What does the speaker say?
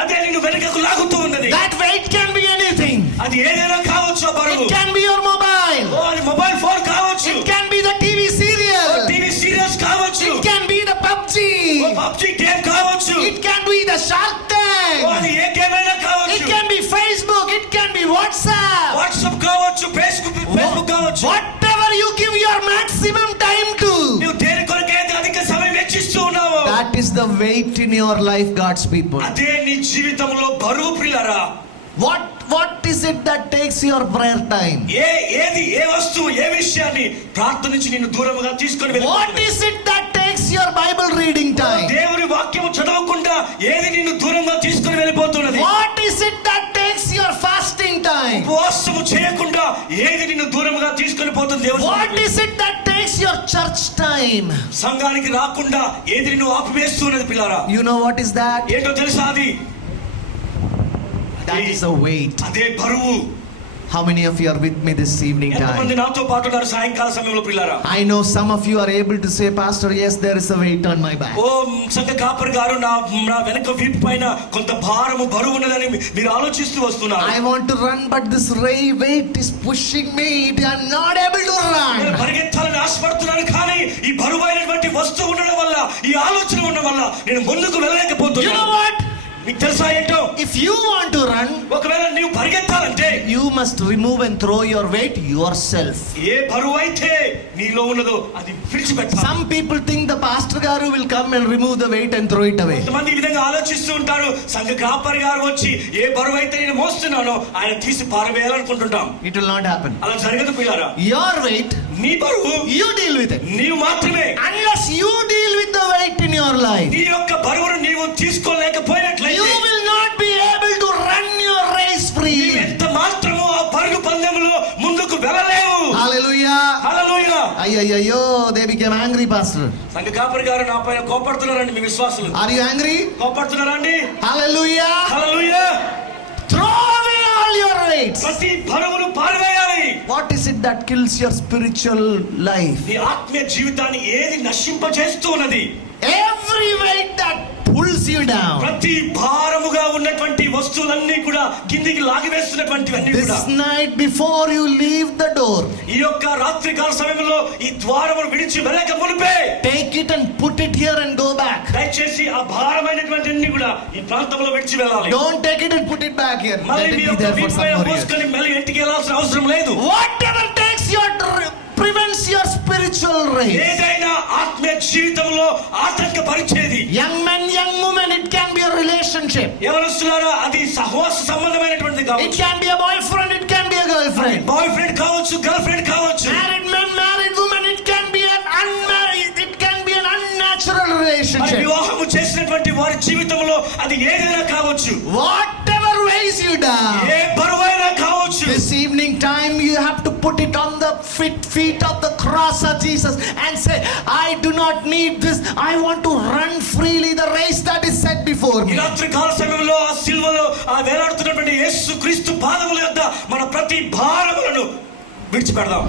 అదే నిన్ను వెనుకకు లాగుతూ ఉన్నది. That weight can be anything. అది ఏదైనా కావచ్చు ఆ బరువు. It can be your mobile. అది మొబైల్ ఫోన్ కావచ్చు. It can be the TV serial. TV serials కావచ్చు. It can be the PUBG. PUBG game కావచ్చు. It can be the Shark Tank. అది ఏ గేమ్ అయినా కావచ్చు. It can be Facebook. It can be WhatsApp. WhatsApp కావచ్చు, Facebook కావచ్చు. Whatever you give your maximum time to. నువ్వు దేని కొరకైతే అధిక సమయం వెచ్చిస్తూ ఉన్నావు. That is the weight in your life, God's people. అదే నీ జీవితంలో బరువు ప్రియులారా. What is it that takes your prayer time? ఏ వస్తువు ఏ విషయాన్ని ప్రార్థన నుంచి నిన్ను దూరముగా తీసుకొని వెళ్తుంది? What is it that takes your Bible reading time? దేవుని వాక్యము చదవకుండా ఏది నిన్ను దూరంగా తీసుకొని వెళ్ళిపోతున్నది? What is it that takes your fasting time? ఉపవాసము చేయకుండా ఏది నిన్ను దూరముగా తీసుకొని పోతుంది? దేవుని What is it that takes your church time? సంఘానికి రాకుండా ఏది నిన్ను ఆపివేస్తున్నది పిల్లారా? You know what is that? ఏంటో తెలుసా అది? That is a weight. అదే బరువు. How many of you are with me this evening ఎంతమంది time? నాతో పాటు ఉన్నారు సాయంకాల సమయంలో పిల్లారా? I know some of you are able to say, Pastor, yes, there is a weight on my back. ఓ సంఘ కాపరి గారు, నా వెనక వీపు పైన కొంత భారము బరువు ఉన్నదని మీరు ఆలోచిస్తూ వస్తున్నారు. I want to run, but this weight is pushing me. I'm not able to నేను run. పరిగెత్తాలని ఆశపడుతున్నాను, కానీ ఈ బరువైనటువంటి వస్తువు ఉండడం వల్ల, ఈ ఆలోచన ఉండడం వల్ల నేను ముందుకు You వెళ్ళలేకపోతున్నాను. know what? నీకు తెలుసా ఏంటో? If you want to run, ఒకవేళ నీవు పరిగెత్తాలంటే you must remove and throw your weight yourself. ఏ బరువు అయితే నీలో ఉన్నదో అది విడిచిపెట్టాలి. Some people think the pastor garu will come and remove the weight and throw it away. కొంతమంది ఈ విధంగా ఆలోచిస్తూ ఉంటారు, సంఘ కాపరి గారు వచ్చి ఏ బరువు అయితే నేను మోస్తున్నానో ఆయన తీసి పారవేయాలనుకుంటుంటాం. It will not happen. అలా జరగదు పిల్లారా. Your weight, నీ బరువు you deal with it. నీవు మాత్రమే. Unless you deal with the weight in your life, నీ యొక్క బరువును నీవు తీసుకోలేకపోయినట్లయితే you will not be able to run your race freely. ఎంత మాత్రము ఆ పరుగు పందెంలో ముందుకు వెళ్ళలేవు. Hallelujah. Hallelujah. Ayyo, they became angry, pastor. సంఘ కాపరి గారు నా పైన కోపడుతున్నారండి మీ విశ్వాసులు. Are you angry? కోపడుతున్నారండి? Hallelujah. Hallelujah. Throw away all your weights. ప్రతి బరువును పారవేయాలి. What is it that kills your spiritual life? నీ ఆత్మీయ జీవితాన్ని ఏది నశింపజేస్తూ ఉన్నది? Every weight that pulls you down. ప్రతి భారముగా ఉన్నటువంటి వస్తువులన్నీ కూడా కిందికి లాగివేస్తున్నటువంటివన్నీ కూడా This night before you leave the door, ఈ యొక్క రాత్రికాల సమయంలో ఈ ద్వారమును విడిచి వెళ్ళక మునిపే take it and put it here and go back. దయచేసి ఆ భారమైనటువంటి అన్ని కూడా ఈ ప్రాంతంలో విడిచి వెళ్ళాలి. Don't take it and put it back here. Let మళ్ళీ it మీ be యొక్క there for వీపు some పైన more years. మోసుకొని మళ్ళీ ఇంటికి వెళ్ళాల్సిన అవసరం లేదు. Whatever takes your prevents your spiritual race. ఏదైనా ఆత్మీయ జీవితంలో ఆటంకపరిచేది. Young men, young women, it can be a relationship. ఎవరొస్తున్నారో అది సహవాస సంబంధమైనటువంటిది It కావచ్చు. can be a boyfriend, it can be a girlfriend. Boy friend కావచ్చు, గర్ల్ ఫ్రెండ్ కావచ్చు. Married men, married women, it can be an unnatural మరి relationship. వివాహము చేసినటువంటి వారి జీవితంలో అది ఏదైనా కావచ్చు. Whatever weighs you down. ఏ బరువైనా కావచ్చు. This evening time you have to put it on the feet of the cross of Jesus and say, I do not need this. I want to run freely the race that is set before ఈ me. రాత్రి కాల సమయంలో ఆ సిలువలో ఆ వేలాడుతున్నటువంటి యేసు క్రీస్తు పాదముల యొద్ద మన ప్రతి భారములను విడిచిపెడదాం.